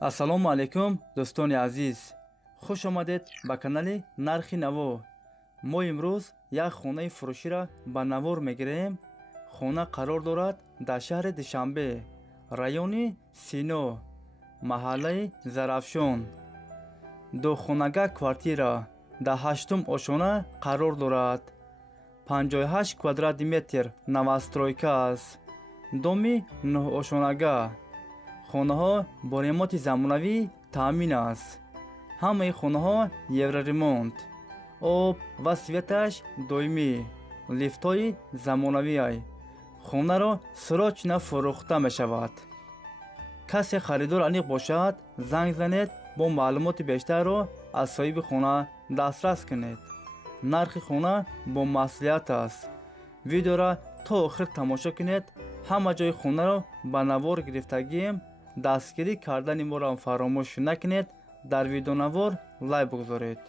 ассалому алайкум дӯстони азиз, хуш омадед ба канали Нархи Наво. Мо имрӯз як хонаи фурӯширо ба навор мегирем. Хона қарор дорад дар шаҳри Душанбе, райони Сино, маҳаллаи Зарафшон. Духонага квартира дар 8-ум ошона қарор дорад. 58 квадрати метр новостройка аст. доми 9 ошонага. хонаҳо бо ремонти замонавӣ таъмин аст. ҳамаи хонаҳо евроремонт. об ва светаш доимӣ. лифтҳои замонавӣ. хонаро срочно фурӯхта мешавад. касе харидор аниқ бошад, занг занед, бо маълумоти бештарро аз соҳиби хона дастрас кунед. нархи хона бо маслиҳат аст. видеоро то охир тамошо кунед. ҳама ҷои хонаро ба навор гирифтагием. дастгирӣ кардани моро фаромӯш накунед. дар видеонавор лайк бигузоред.